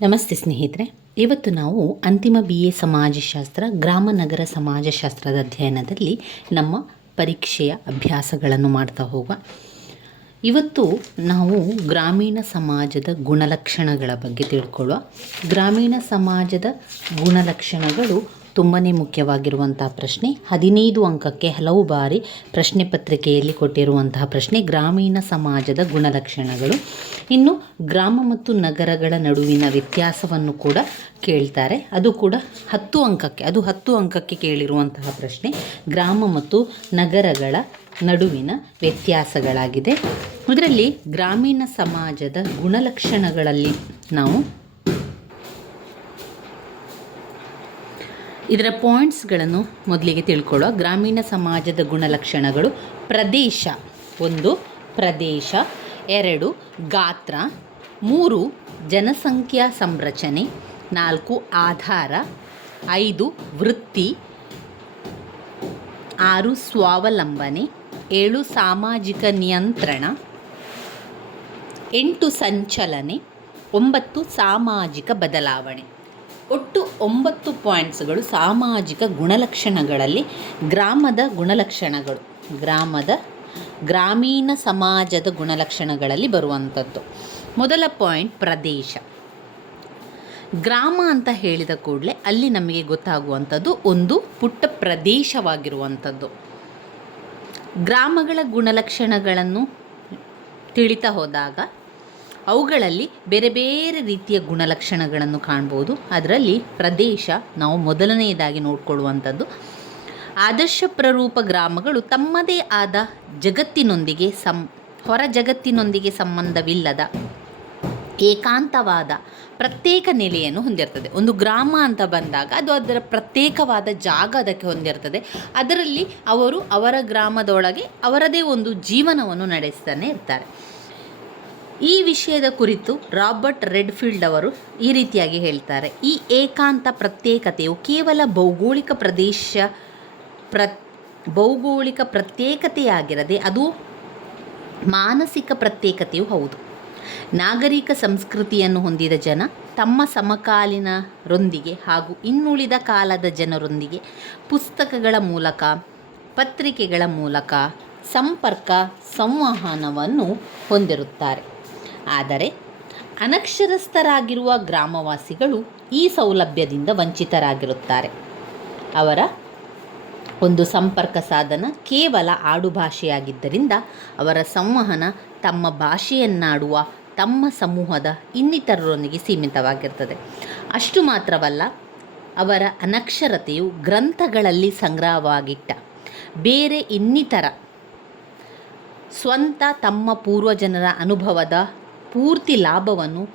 ನಮಸ್ತೆ ಸ್ನೇಹಿತರೆ. ಇವತ್ತು ನಾವು ಅಂತಿಮ ಬಿ ಎ ಸಮಾಜಶಾಸ್ತ್ರ ಗ್ರಾಮ ನಗರ ಸಮಾಜಶಾಸ್ತ್ರದ ಅಧ್ಯಯನದಲ್ಲಿ ನಮ್ಮ ಪರೀಕ್ಷೆಯ ಅಭ್ಯಾಸಗಳನ್ನು ಮಾಡ್ತಾ ಹೋಗುವ. ಇವತ್ತು ನಾವು ಗ್ರಾಮೀಣ ಸಮಾಜದ ಗುಣಲಕ್ಷಣಗಳ ಬಗ್ಗೆ ತಿಳ್ಕೊಳ್ಳುವ. ಗ್ರಾಮೀಣ ಸಮಾಜದ ಗುಣಲಕ್ಷಣಗಳು ತುಂಬಾ ಮುಖ್ಯವಾಗಿರುವಂತಹ ಪ್ರಶ್ನೆ, ಹದಿನೈದು ಅಂಕಕ್ಕೆ ಹಲವು ಬಾರಿ ಪ್ರಶ್ನೆ ಪತ್ರಿಕೆಯಲ್ಲಿ ಕೊಟ್ಟಿರುವಂತಹ ಪ್ರಶ್ನೆ, ಗ್ರಾಮೀಣ ಸಮಾಜದ ಗುಣಲಕ್ಷಣಗಳು. ಇನ್ನು ಗ್ರಾಮ ಮತ್ತು ನಗರಗಳ ನಡುವಿನ ವ್ಯತ್ಯಾಸವನ್ನು ಕೂಡ ಕೇಳ್ತಾರೆ. ಅದು ಕೂಡ ಹತ್ತು ಅಂಕಕ್ಕೆ, ಅದು ಹತ್ತು ಅಂಕಕ್ಕೆ ಕೇಳಿರುವಂತಹ ಪ್ರಶ್ನೆ, ಗ್ರಾಮ ಮತ್ತು ನಗರಗಳ ನಡುವಿನ ವ್ಯತ್ಯಾಸಗಳಾಗಿದೆ. ಇದರಲ್ಲಿ ಗ್ರಾಮೀಣ ಸಮಾಜದ ಗುಣಲಕ್ಷಣಗಳಲ್ಲಿ ನಾವು ಇದರ ಪಾಯಿಂಟ್ಸ್ಗಳನ್ನು ಮೊದಲಿಗೆ ತಿಳ್ಕೊಳ್ಳುವ. ಗ್ರಾಮೀಣ ಸಮಾಜದ ಗುಣಲಕ್ಷಣಗಳು. ಪ್ರದೇಶ ಒಂದು, ಪ್ರದೇಶ ಎರಡು, ಗಾತ್ರ ಮೂರು, ಜನಸಂಖ್ಯಾ ಸಂರಚನೆ ನಾಲ್ಕು, ಆಧಾರ ಐದು, ವೃತ್ತಿ ಆರು, ಸ್ವಾವಲಂಬನೆ ಏಳು, ಸಾಮಾಜಿಕ ನಿಯಂತ್ರಣ ಎಂಟು, ಸಂಚಲನೆ ಒಂಬತ್ತು, ಸಾಮಾಜಿಕ ಬದಲಾವಣೆ. ಒಟ್ಟು ಒಂಬತ್ತು ಪಾಯಿಂಟ್ಸ್ಗಳು ಸಾಮಾಜಿಕ ಗುಣಲಕ್ಷಣಗಳಲ್ಲಿ ಗ್ರಾಮದ ಗುಣಲಕ್ಷಣಗಳು. ಗ್ರಾಮದ, ಗ್ರಾಮೀಣ ಸಮಾಜದ ಗುಣಲಕ್ಷಣಗಳಲ್ಲಿ ಬರುವಂಥದ್ದು. ಮೊದಲ ಪಾಯಿಂಟ್, ಪ್ರದೇಶ. ಗ್ರಾಮ ಅಂತ ಹೇಳಿದ ಕೂಡಲೇ ಅಲ್ಲಿ ನಮಗೆ ಗೊತ್ತಾಗುವಂಥದ್ದು ಒಂದು ಪುಟ್ಟ ಪ್ರದೇಶವಾಗಿರುವಂಥದ್ದು. ಗ್ರಾಮಗಳ ಗುಣಲಕ್ಷಣಗಳನ್ನು ತಿಳಿತಾ ಹೋದಾಗ ಅವುಗಳಲ್ಲಿ ಬೇರೆ ಬೇರೆ ರೀತಿಯ ಗುಣಲಕ್ಷಣಗಳನ್ನು ಕಾಣ್ಬೋದು. ಅದರಲ್ಲಿ ಪ್ರದೇಶ ನಾವು ಮೊದಲನೆಯದಾಗಿ ನೋಡಿಕೊಳ್ಳುವಂಥದ್ದು. ಆದರ್ಶ ಪ್ರರೂಪ ಗ್ರಾಮಗಳು ತಮ್ಮದೇ ಆದ ಜಗತ್ತಿನೊಂದಿಗೆ ಸಂ, ಹೊರ ಜಗತ್ತಿನೊಂದಿಗೆ ಸಂಬಂಧವಿಲ್ಲದ ಏಕಾಂತವಾದ ಪ್ರತ್ಯೇಕ ನೆಲೆಯನ್ನು ಹೊಂದಿರ್ತದೆ. ಒಂದು ಗ್ರಾಮ ಅಂತ ಬಂದಾಗ ಅದು ಅದರ ಪ್ರತ್ಯೇಕವಾದ ಜಾಗ ಅದಕ್ಕೆ ಹೊಂದಿರ್ತದೆ. ಅದರಲ್ಲಿ ಅವರು ಅವರ ಗ್ರಾಮದೊಳಗೆ ಅವರದೇ ಒಂದು ಜೀವನವನ್ನು ನಡೆಸ್ತಾನೆ ಇರ್ತಾರೆ. ಈ ವಿಷಯದ ಕುರಿತು ರಾಬರ್ಟ್ ರೆಡ್ಫೀಲ್ಡ್ ಅವರು ಈ ರೀತಿಯಾಗಿ ಹೇಳ್ತಾರೆ. ಈ ಏಕಾಂತ ಪ್ರತ್ಯೇಕತೆಯು ಕೇವಲ ಭೌಗೋಳಿಕ ಪ್ರದೇಶ ಪ್ರ, ಭೌಗೋಳಿಕ ಪ್ರತ್ಯೇಕತೆಯಾಗಿರದೆ ಅದು ಮಾನಸಿಕ ಪ್ರತ್ಯೇಕತೆಯೂ ಹೌದು. ನಾಗರಿಕ ಸಂಸ್ಕೃತಿಯನ್ನು ಹೊಂದಿದ ಜನ ತಮ್ಮ ಸಮಕಾಲೀನರೊಂದಿಗೆ ಹಾಗೂ ಇನ್ನುಳಿದ ಕಾಲದ ಜನರೊಂದಿಗೆ ಪುಸ್ತಕಗಳ ಮೂಲಕ, ಪತ್ರಿಕೆಗಳ ಮೂಲಕ ಸಂಪರ್ಕ ಸಂವಹನವನ್ನು ಹೊಂದಿರುತ್ತಾರೆ. ಆದರೆ ಅನಕ್ಷರಸ್ಥರಾಗಿರುವ ಗ್ರಾಮವಾಸಿಗಳು ಈ ಸೌಲಭ್ಯದಿಂದ ವಂಚಿತರಾಗಿರುತ್ತಾರೆ. ಅವರ ಒಂದು ಸಂಪರ್ಕ ಸಾಧನ ಕೇವಲ ಆಡುಭಾಷೆಯಾಗಿದ್ದರಿಂದ ಅವರ ಸಂವಹನ ತಮ್ಮ ಭಾಷೆಯನ್ನಾಡುವ ತಮ್ಮ ಸಮೂಹದ ಇನ್ನಿತರರೊಂದಿಗೆ ಸೀಮಿತವಾಗಿರ್ತದೆ ಅಷ್ಟು ಮಾತ್ರವಲ್ಲ, ಅವರ ಅನಕ್ಷರತೆಯು ಗ್ರಂಥಗಳಲ್ಲಿ ಸಂಗ್ರಹವಾಗಿಟ್ಟ ಬೇರೆ ಇನ್ನಿತರ ಸ್ವಂತ ತಮ್ಮ ಪೂರ್ವಜನರ ಅನುಭವದ ಪೂರ್ತಿ ಲಾಭವನ್ನು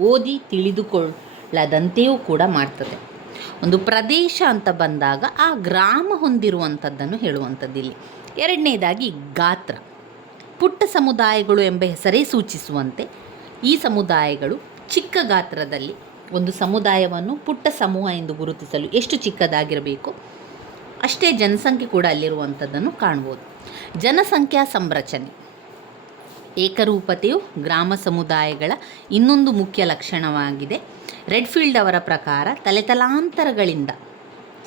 ಓದಿ ತಿಳಿದುಕೊಳ್ಳದಂತೆಯೂ ಕೂಡ ಮಾಡ್ತದೆ. ಒಂದು ಪ್ರದೇಶ ಅಂತ ಬಂದಾಗ ಆ ಗ್ರಾಮ ಹೊಂದಿರುವಂಥದ್ದನ್ನು ಹೇಳುವಂಥದ್ದು ಇಲ್ಲಿ. ಎರಡನೇದಾಗಿ ಗಾತ್ರ. ಪುಟ್ಟ ಸಮುದಾಯಗಳು ಎಂಬ ಹೆಸರೇ ಸೂಚಿಸುವಂತೆ ಈ ಸಮುದಾಯಗಳು ಚಿಕ್ಕ ಗಾತ್ರದಲ್ಲಿ ಒಂದು ಸಮುದಾಯವನ್ನು ಪುಟ್ಟ ಸಮೂಹ ಎಂದು ಗುರುತಿಸಲು ಎಷ್ಟು ಚಿಕ್ಕದಾಗಿರಬೇಕು? ಅಷ್ಟೇ ಜನಸಂಖ್ಯೆ ಕೂಡ ಅಲ್ಲಿರುವಂಥದ್ದನ್ನು ಕಾಣ್ಬೋದು. ಜನಸಂಖ್ಯಾ ಸಂರಚನೆ. ಏಕರೂಪತೆಯು ಗ್ರಾಮ ಸಮುದಾಯಗಳ ಇನ್ನೊಂದು ಮುಖ್ಯ ಲಕ್ಷಣವಾಗಿದೆ. ರೆಡ್ಫೀಲ್ಡ್ ಅವರ ಪ್ರಕಾರ ತಲೆತಲಾಂತರಗಳಿಂದ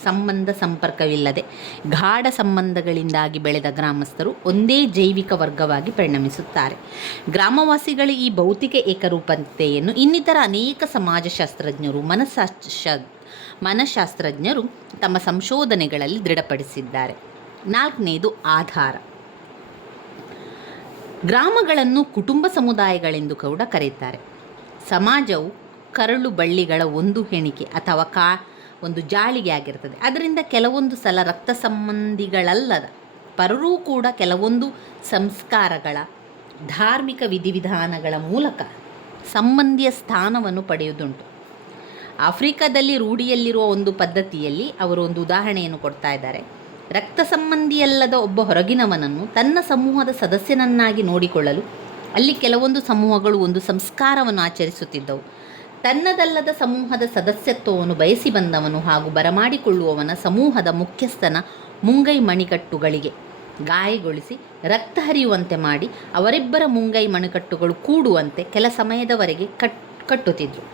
ಸಂಬಂಧ ಸಂಪರ್ಕವಿಲ್ಲದೆ ಗಾಢ ಸಂಬಂಧಗಳಿಂದಾಗಿ ಬೆಳೆದ ಗ್ರಾಮಸ್ಥರು ಒಂದೇ ಜೈವಿಕ ವರ್ಗವಾಗಿ ಪರಿಣಮಿಸುತ್ತಾರೆ. ಗ್ರಾಮವಾಸಿಗಳ ಈ ಭೌತಿಕ ಏಕರೂಪತೆಯನ್ನು ಇನ್ನಿತರ ಅನೇಕ ಸಮಾಜಶಾಸ್ತ್ರಜ್ಞರು ಮನಸ್ಸಾಶ ಮನಃಶಾಸ್ತ್ರಜ್ಞರು ತಮ್ಮ ಸಂಶೋಧನೆಗಳಲ್ಲಿ ದೃಢಪಡಿಸಿದ್ದಾರೆ. ನಾಲ್ಕನೇದು ಆಧಾರ. ಗ್ರಾಮಗಳನ್ನು ಕುಟುಂಬ ಸಮುದಾಯಗಳೆಂದು ಕೂಡ ಕರೆಯುತ್ತಾರೆ. ಸಮಾಜವು ಕರಳು ಬಳ್ಳಿಗಳ ಒಂದು ಹೆಣಿಕೆ ಅಥವಾ ಕಾ ಒಂದು ಜಾಳಿಗೆ ಆಗಿರ್ತದೆ. ಅದರಿಂದ ಕೆಲವೊಂದು ಸಲ ರಕ್ತ ಸಂಬಂಧಿಗಳಲ್ಲದ, ಪರರೂ ಕೂಡ ಕೆಲವೊಂದು ಸಂಸ್ಕಾರಗಳ, ಧಾರ್ಮಿಕ ವಿಧಿವಿಧಾನಗಳ ಮೂಲಕ ಸಂಬಂಧಿಯ ಸ್ಥಾನವನ್ನು ಪಡೆಯುವುದುಂಟು. ಆಫ್ರಿಕಾದಲ್ಲಿ ರೂಢಿಯಲ್ಲಿರುವ ಒಂದು ಪದ್ಧತಿಯಲ್ಲಿ ಅವರು ಒಂದು ಉದಾಹರಣೆಯನ್ನು ಕೊಡ್ತಾ ಇದ್ದಾರೆ. ರಕ್ತ ಸಂಬಂಧಿಯಲ್ಲದ ಒಬ್ಬ ಹೊರಗಿನವನನ್ನು ತನ್ನ ಸಮೂಹದ ಸದಸ್ಯನನ್ನಾಗಿ ನೋಡಿಕೊಳ್ಳಲು ಅಲ್ಲಿ ಕೆಲವೊಂದು ಸಮೂಹಗಳು ಒಂದು ಸಂಸ್ಕಾರವನ್ನು ಆಚರಿಸುತ್ತಿದ್ದವು. ತನ್ನದಲ್ಲದ ಸಮೂಹದ ಸದಸ್ಯತ್ವವನ್ನು ಬಯಸಿ ಬಂದವನು ಹಾಗೂ ಬರಮಾಡಿಕೊಳ್ಳುವವನ ಸಮೂಹದ ಮುಖ್ಯಸ್ಥನ ಮುಂಗೈ ಮಣಿಕಟ್ಟುಗಳಿಗೆ ಗಾಯಗೊಳಿಸಿ ರಕ್ತ ಹರಿಯುವಂತೆ ಮಾಡಿ ಅವರಿಬ್ಬರ ಮುಂಗೈ ಮಣಿಕಟ್ಟುಗಳು ಕೂಡುವಂತೆ ಕೆಲ ಸಮಯದವರೆಗೆ ಕಟ್ ಕಟ್ಟುತ್ತಿದ್ದರು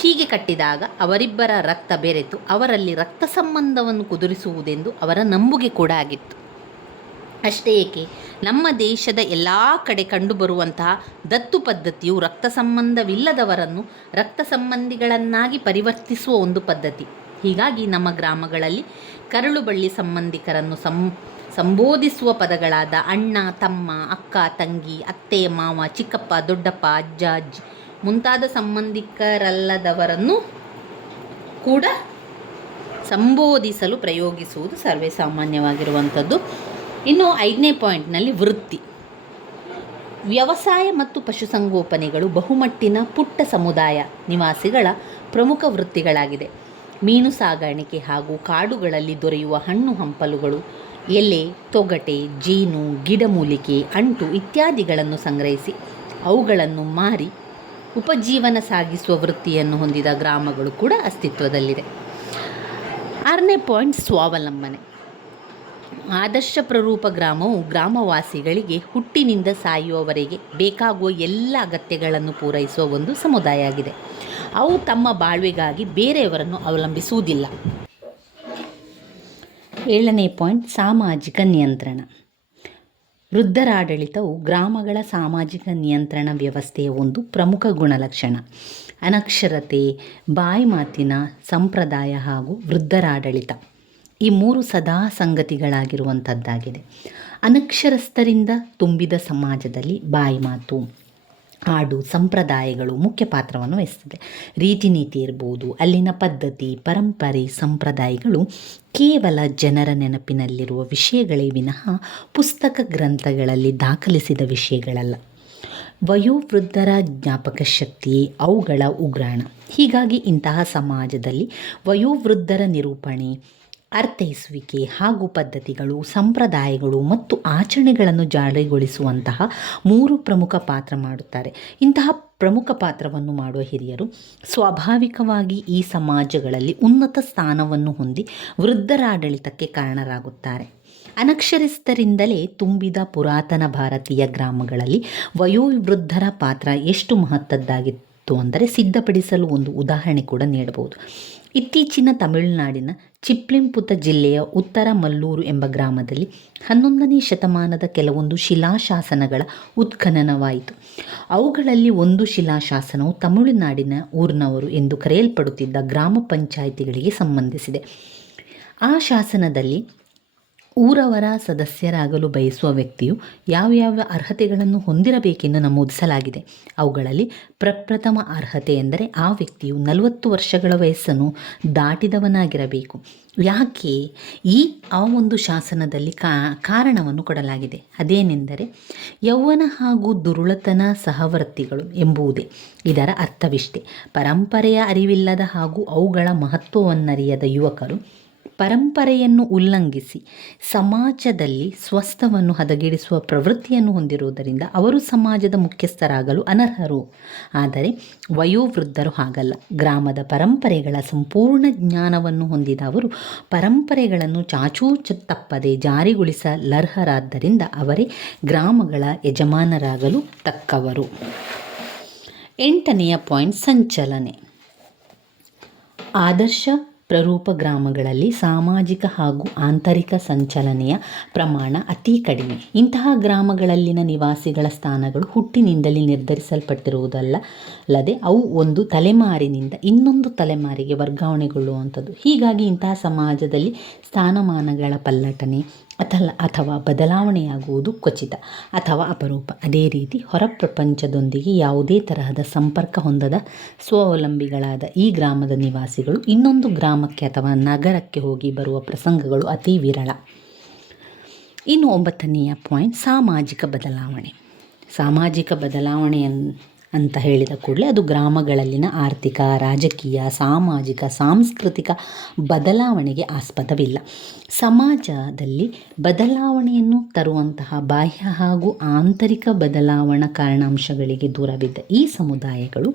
ಹೀಗೆ ಕಟ್ಟಿದಾಗ ಅವರಿಬ್ಬರ ರಕ್ತ ಬೆರೆತು ಅವರಲ್ಲಿ ರಕ್ತ ಸಂಬಂಧವನ್ನು ಕುದುರಿಸುವುದೆಂದು ಅವರ ನಂಬುಗೆ ಕೂಡ ಆಗಿತ್ತು. ಅಷ್ಟೇ ಏಕೆ? ನಮ್ಮ ದೇಶದ ಎಲ್ಲ ಕಡೆ ಕಂಡುಬರುವಂತಹ ದತ್ತು ಪದ್ಧತಿಯು ರಕ್ತ ಸಂಬಂಧವಿಲ್ಲದವರನ್ನು ರಕ್ತ ಸಂಬಂಧಿಗಳನ್ನಾಗಿ ಪರಿವರ್ತಿಸುವ ಒಂದು ಪದ್ಧತಿ. ಹೀಗಾಗಿ ನಮ್ಮ ಗ್ರಾಮಗಳಲ್ಲಿ ಕರಳುಬಳ್ಳಿ ಸಂಬಂಧಿಕರನ್ನು ಸಂ, ಸಂಬೋಧಿಸುವ ಪದಗಳಾದ ಅಣ್ಣ, ತಮ್ಮ, ಅಕ್ಕ, ತಂಗಿ, ಅತ್ತೆ, ಮಾವ, ಚಿಕ್ಕಪ್ಪ, ದೊಡ್ಡಪ್ಪ, ಅಜ್ಜ, ಅಜ್ಜಿ ಮುಂತಾದ ಸಂಬಂಧಿಕರಲ್ಲದವರನ್ನು ಕೂಡ ಸಂಬೋಧಿಸಲು ಪ್ರಯೋಗಿಸುವುದು ಸರ್ವೇ ಸಾಮಾನ್ಯವಾಗಿರುವಂಥದ್ದು ಇನ್ನು ಐದನೇ ಪಾಯಿಂಟ್ನಲ್ಲಿ ವೃತ್ತಿ. ವ್ಯವಸಾಯ ಮತ್ತು ಪಶುಸಂಗೋಪನೆಗಳು ಬಹುಮಟ್ಟಿನ ಪುಟ್ಟ ಸಮುದಾಯ ನಿವಾಸಿಗಳ ಪ್ರಮುಖ ವೃತ್ತಿಗಳಾಗಿದೆ. ಮೀನು ಸಾಗಾಣಿಕೆ ಹಾಗೂ ಕಾಡುಗಳಲ್ಲಿ ದೊರೆಯುವ ಹಣ್ಣು ಹಂಪಲುಗಳು, ಎಲೆ, ತೊಗಟೆ, ಜೇನು ಗಿಡಮೂಲಿಕೆ ಅಂಟು ಇತ್ಯಾದಿಗಳನ್ನು ಸಂಗ್ರಹಿಸಿ ಅವುಗಳನ್ನು ಮಾರಿ ಉಪಜೀವನ ಸಾಗಿಸುವ ವೃತ್ತಿಯನ್ನು ಹೊಂದಿದ ಗ್ರಾಮಗಳು ಕೂಡ ಅಸ್ತಿತ್ವದಲ್ಲಿದೆ. ಆರನೇ ಪಾಯಿಂಟ್ ಸ್ವಾವಲಂಬನೆ. ಆದರ್ಶ ಪ್ರರೂಪ ಗ್ರಾಮವು ಗ್ರಾಮವಾಸಿಗಳಿಗೆ ಹುಟ್ಟಿನಿಂದ ಸಾಯುವವರೆಗೆ ಬೇಕಾಗುವ ಎಲ್ಲ ಅಗತ್ಯಗಳನ್ನು ಪೂರೈಸುವ ಒಂದು ಸಮುದಾಯ ಆಗಿದೆ. ಅವು ತಮ್ಮ ಬಾಳ್ವೆಗಾಗಿ ಬೇರೆಯವರನ್ನು ಅವಲಂಬಿಸುವುದಿಲ್ಲ. ಏಳನೇ ಪಾಯಿಂಟ್, ಸಾಮಾಜಿಕ ನಿಯಂತ್ರಣ. ವೃದ್ಧರಾಡಳಿತವು ಗ್ರಾಮಗಳ ಸಾಮಾಜಿಕ ನಿಯಂತ್ರಣ ವ್ಯವಸ್ಥೆಯ ಒಂದು ಪ್ರಮುಖ ಗುಣಲಕ್ಷಣ. ಅನಕ್ಷರತೆ, ಬಾಯಿ ಮಾತಿನ ಸಂಪ್ರದಾಯ ಹಾಗೂ ವೃದ್ಧರಾಡಳಿತ. ಈ ಮೂರು ಸದಾ ಸಂಗತಿಗಳಾಗಿರುವಂಥದ್ದಾಗಿದೆ. ಅನಕ್ಷರಸ್ಥರಿಂದ ತುಂಬಿದ ಸಮಾಜದಲ್ಲಿ ಬಾಯಿ ಮಾತು, ಹಾಡು, ಸಂಪ್ರದಾಯಗಳು ಮುಖ್ಯ ಪಾತ್ರವನ್ನು ವಹಿಸ್ತದೆ. ರೀತಿ ನೀತಿ ಇರ್ಬೋದು, ಅಲ್ಲಿನ ಪದ್ಧತಿ, ಪರಂಪರೆ, ಸಂಪ್ರದಾಯಗಳು ಕೇವಲ ಜನರ ನೆನಪಿನಲ್ಲಿರುವ ವಿಷಯಗಳೇ ವಿನಃ ಪುಸ್ತಕ ಗ್ರಂಥಗಳಲ್ಲಿ ದಾಖಲಿಸಿದ ವಿಷಯಗಳಲ್ಲ. ವಯೋವೃದ್ಧರ ಜ್ಞಾಪಕ ಶಕ್ತಿಯೇ ಅವುಗಳ ಉಗ್ರಾಣ. ಹೀಗಾಗಿ ಇಂತಹ ಸಮಾಜದಲ್ಲಿ ವಯೋವೃದ್ಧರ ನಿರೂಪಣೆ ಅರ್ಥೈಸುವಿಕೆ ಹಾಗೂ ಪದ್ಧತಿಗಳು, ಸಂಪ್ರದಾಯಗಳು ಮತ್ತು ಆಚರಣೆಗಳನ್ನು ಜಾರಿಗೊಳಿಸುವಂತಹ ಮೂರು ಪ್ರಮುಖ ಪಾತ್ರ ಮಾಡುತ್ತಾರೆ. ಇಂತಹ ಪ್ರಮುಖ ಪಾತ್ರವನ್ನು ಮಾಡುವ ಹಿರಿಯರು ಸ್ವಾಭಾವಿಕವಾಗಿ ಈ ಸಮಾಜಗಳಲ್ಲಿ ಉನ್ನತ ಸ್ಥಾನವನ್ನು ಹೊಂದಿ ವೃದ್ಧರ ಆಡಳಿತಕ್ಕೆ ಕಾರಣರಾಗುತ್ತಾರೆ. ಅನಕ್ಷರಸ್ಥರಿಂದಲೇ ತುಂಬಿದ ಪುರಾತನ ಭಾರತೀಯ ಗ್ರಾಮಗಳಲ್ಲಿ ವಯೋವೃದ್ಧರ ಪಾತ್ರ ಎಷ್ಟು ಮಹತ್ತದ್ದಾಗಿತ್ತು ಅಂದರೆ ಸಿದ್ಧಪಡಿಸಲು ಒಂದು ಉದಾಹರಣೆ ಕೂಡ ನೀಡಬಹುದು. ಇತ್ತೀಚಿನ ತಮಿಳುನಾಡಿನ ಚಿಪ್ಲಿಂಪುತ ಜಿಲ್ಲೆಯ ಉತ್ತರ ಮಲ್ಲೂರು ಎಂಬ ಗ್ರಾಮದಲ್ಲಿ ಹನ್ನೊಂದನೇ ಶತಮಾನದ ಕೆಲವೊಂದು ಶಿಲಾಶಾಸನಗಳ ಉತ್ಖನನವಾಯಿತು. ಅವುಗಳಲ್ಲಿ ಒಂದು ಶಿಲಾಶಾಸನವು ತಮಿಳುನಾಡಿನ ಊರಿನವರು ಎಂದು ಕರೆಯಲ್ಪಡುತ್ತಿದ್ದ ಗ್ರಾಮ ಪಂಚಾಯಿತಿಗಳಿಗೆ ಸಂಬಂಧಿಸಿದೆ. ಆ ಶಾಸನದಲ್ಲಿ ಊರವರ ಸದಸ್ಯರಾಗಲು ಬಯಸುವ ವ್ಯಕ್ತಿಯು ಯಾವ್ಯಾವ ಅರ್ಹತೆಗಳನ್ನು ಹೊಂದಿರಬೇಕೆಂದು ನಮೂದಿಸಲಾಗಿದೆ. ಅವುಗಳಲ್ಲಿ ಪ್ರಪ್ರಥಮ ಅರ್ಹತೆ ಎಂದರೆ ಆ ವ್ಯಕ್ತಿಯು ನಲವತ್ತು ವರ್ಷಗಳ ವಯಸ್ಸನ್ನು ದಾಟಿದವನಾಗಿರಬೇಕು. ಯಾಕೆ? ಈ ಆ ಒಂದು ಶಾಸನದಲ್ಲಿ ಕಾರಣವನ್ನು ಕೊಡಲಾಗಿದೆ. ಅದೇನೆಂದರೆ ಯೌವನ ಹಾಗೂ ದುರುಳತನ ಸಹವರ್ತಿಗಳು ಎಂಬುದೇ ಇದರ ಅರ್ಥವಿಷ್ಟೆ. ಪರಂಪರೆಯ ಅರಿವಿಲ್ಲದ ಹಾಗೂ ಅವುಗಳ ಮಹತ್ವವನ್ನರಿಯದ ಯುವಕರು ಪರಂಪರೆಯನ್ನು ಉಲ್ಲಂಘಿಸಿ ಸಮಾಜದಲ್ಲಿ ಸ್ವಸ್ಥವನ್ನು ಹದಗೆಡಿಸುವ ಪ್ರವೃತ್ತಿಯನ್ನು ಹೊಂದಿರುವುದರಿಂದ ಅವರು ಸಮಾಜದ ಮುಖ್ಯಸ್ಥರಾಗಲು ಅನರ್ಹರು. ಆದರೆ ವಯೋವೃದ್ಧರು ಹಾಗಲ್ಲ. ಗ್ರಾಮದ ಪರಂಪರೆಗಳ ಸಂಪೂರ್ಣ ಜ್ಞಾನವನ್ನು ಹೊಂದಿದ ಅವರು ಪರಂಪರೆಗಳನ್ನು ಚಾಚೂ ತಪ್ಪದೆ ಜಾರಿಗೊಳಿಸಲರ್ಹರಾದ್ದರಿಂದ ಅವರೇ ಗ್ರಾಮಗಳ ಯಜಮಾನರಾಗಲು ತಕ್ಕವರು. ಎಂಟನೆಯ ಪಾಯಿಂಟ್, ಸಂಚಲನೆ. ಆದರ್ಶ ಪ್ರರೂಪ ಗ್ರಾಮಗಳಲ್ಲಿ ಸಾಮಾಜಿಕ ಹಾಗೂ ಆಂತರಿಕ ಸಂಚಲನೆಯ ಪ್ರಮಾಣ ಅತಿ ಕಡಿಮೆ. ಇಂತಹ ಗ್ರಾಮಗಳಲ್ಲಿನ ನಿವಾಸಿಗಳ ಸ್ಥಾನಗಳು ಹುಟ್ಟಿನಿಂದಲೇ ನಿರ್ಧರಿಸಲ್ಪಟ್ಟಿರುವುದಲ್ಲ ಅಲ್ಲದೆ ಅವು ಒಂದು ತಲೆಮಾರಿನಿಂದ ಇನ್ನೊಂದು ತಲೆಮಾರಿಗೆ ವರ್ಗಾವಣೆಗೊಳ್ಳುವಂಥದ್ದು. ಹೀಗಾಗಿ ಇಂತಹ ಸಮಾಜದಲ್ಲಿ ಸ್ಥಾನಮಾನಗಳ ಪಲ್ಲಟನೆ ಅಥವಾ ಅಥವಾ ಬದಲಾವಣೆಯಾಗುವುದು ಖಚಿತ ಅಥವಾ ಅಪರೂಪ. ಅದೇ ರೀತಿ ಹೊರ ಪ್ರಪಂಚದೊಂದಿಗೆ ಯಾವುದೇ ತರಹದ ಸಂಪರ್ಕ ಹೊಂದದ ಸ್ವಾವಲಂಬಿಗಳಾದ ಈ ಗ್ರಾಮದ ನಿವಾಸಿಗಳು ಇನ್ನೊಂದು ಗ್ರಾಮಕ್ಕೆ ಅಥವಾ ನಗರಕ್ಕೆ ಹೋಗಿ ಬರುವ ಪ್ರಸಂಗಗಳು ಅತಿ ವಿರಳ. ಇನ್ನು ಒಂಬತ್ತನೆಯ ಪಾಯಿಂಟ್, ಸಾಮಾಜಿಕ ಬದಲಾವಣೆ. ಸಾಮಾಜಿಕ ಬದಲಾವಣೆ ಅಂತ ಹೇಳಿದ ಕೂಡಲೇ ಅದು ಗ್ರಾಮಗಳಲ್ಲಿನ ಆರ್ಥಿಕ, ರಾಜಕೀಯ, ಸಾಮಾಜಿಕ, ಸಾಂಸ್ಕೃತಿಕ ಬದಲಾವಣೆಗೆ ಆಸ್ಪದವಿಲ್ಲ. ಸಮಾಜದಲ್ಲಿ ಬದಲಾವಣೆಯನ್ನು ತರುವಂತಹ ಬಾಹ್ಯ ಹಾಗೂ ಆಂತರಿಕ ಬದಲಾವಣಾ ಕಾರಣಾಂಶಗಳಿಗೆ ದೂರವಿದ್ದ ಈ ಸಮುದಾಯಗಳು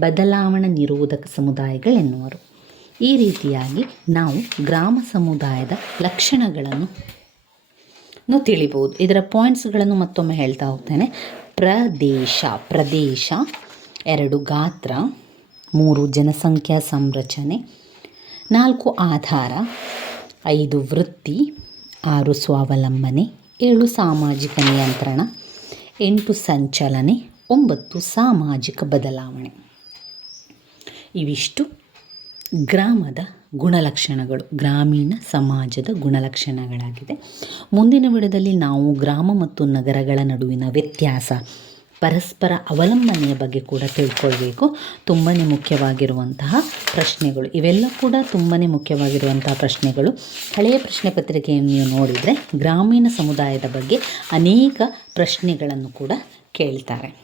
ಬದಲಾವಣೆ ನಿರೋಧಕ ಸಮುದಾಯಗಳೆನ್ನುವರು. ಈ ರೀತಿಯಾಗಿ ನಾವು ಗ್ರಾಮ ಸಮುದಾಯದ ಲಕ್ಷಣಗಳನ್ನು ನು ತಿಳಿಬಹುದು ಇದರ ಪಾಯಿಂಟ್ಸ್ಗಳನ್ನು ಮತ್ತೊಮ್ಮೆ ಹೇಳ್ತಾ ಹೋಗ್ತೇನೆ. ಪ್ರದೇಶ ಪ್ರದೇಶ, ಎರಡು ಗಾತ್ರ, ಮೂರು ಜನಸಂಖ್ಯಾ ಸಂರಚನೆ, ನಾಲ್ಕು ಆಧಾರ, ಐದು ವೃತ್ತಿ, ಆರು ಸ್ವಾವಲಂಬನೆ, ಏಳು ಸಾಮಾಜಿಕ ನಿಯಂತ್ರಣ, ಎಂಟು ಸಂಚಲನೆ, ಒಂಬತ್ತು ಸಾಮಾಜಿಕ ಬದಲಾವಣೆ. ಇವಿಷ್ಟು. ಗ್ರಾಮದ ಗುಣಲಕ್ಷಣಗಳು, ಗ್ರಾಮೀಣ ಸಮಾಜದ ಗುಣಲಕ್ಷಣಗಳಾಗಿದೆ. ಮುಂದಿನ ವಿಡದಲ್ಲಿ ನಾವು ಗ್ರಾಮ ಮತ್ತು ನಗರಗಳ ನಡುವಿನ ವ್ಯತ್ಯಾಸ, ಪರಸ್ಪರ ಅವಲಂಬನೆಯ ಬಗ್ಗೆ ಕೂಡ ತಿಳ್ಕೊಳ್ಬೇಕು. ತುಂಬಾ ಮುಖ್ಯವಾಗಿರುವಂತಹ ಪ್ರಶ್ನೆಗಳು. ಇವೆಲ್ಲ ಕೂಡ ತುಂಬಾ ಮುಖ್ಯವಾಗಿರುವಂತಹ ಪ್ರಶ್ನೆಗಳು. ಹಳೆಯ ಪ್ರಶ್ನೆ ಪತ್ರಿಕೆಯನ್ನು ನೀವು ನೋಡಿದರೆ ಗ್ರಾಮೀಣ ಸಮುದಾಯದ ಬಗ್ಗೆ ಅನೇಕ ಪ್ರಶ್ನೆಗಳನ್ನು ಕೂಡ ಕೇಳ್ತಾರೆ.